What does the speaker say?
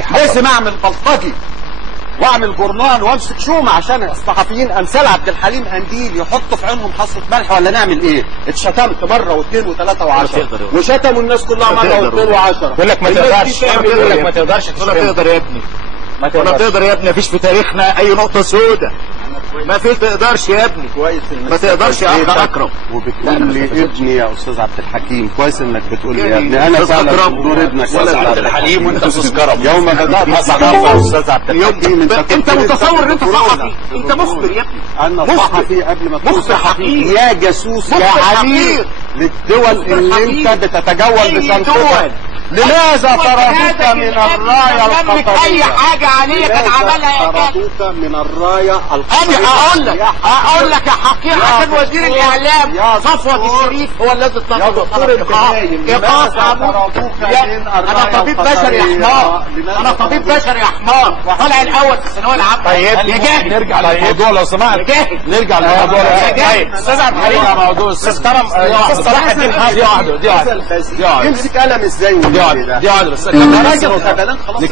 صحيح. لازم اعمل بلطجي واعمل جورنال وامسك شومه عشان الصحفيين امثال عبد الحليم قنديل يحطوا في عينهم حصه ملح، ولا نعمل ايه؟ اتشتمت مره واثنين وثلاثه وعشرة وشتموا الناس كلها مره واثنين وعشرة. يقول لك ما تقدرش، يقول لك ما تقدرش، ولا تقدر يا ابني، ولا تقدر يا ابني. مفيش في تاريخنا اي نقطه سوداء، ما في تقدرش يا ابني، كويس ما تقدرش يا اخ اكرم. وبتقول لي ابني يا استاذ عبد الحكيم، كويس انك بتقول لي يا ابني. انا فعلا دور ابنك يا استاذ عبد الحليم وانت استاذ كرم. يوم بدات اصحافه يا استاذ عبد الحكيم انت متصور ان انت صحفي؟ انت مخبر يا ابني. انا صحفي قبل ما تكون صحفي يا جاسوس يا عميل للدول اللي انت بتتجول بسلطتك. لماذا طردوك من الرايه القطريه؟ اي حاجه عليك كان عملها يا طردوك من الرايه القطريه. انا اقول لك يا حقيقه كان وزير الاعلام صفوت الشريف هو الذي اطلق ايقاف انا طبيب بشري يا حمار، انا طبيب بشري يا حمار، طالع الاول في الثانويه العامه. طيب يا جاهل نرجع للموضوع لو سمحت. نرجع للموضوع. طيب استاذ عبد الحليم على موضوع استاذ كرم صلاح الدين حافظ. دي واحده يمسك قلم ازاي؟ دي واحده بس. راجل خلاص.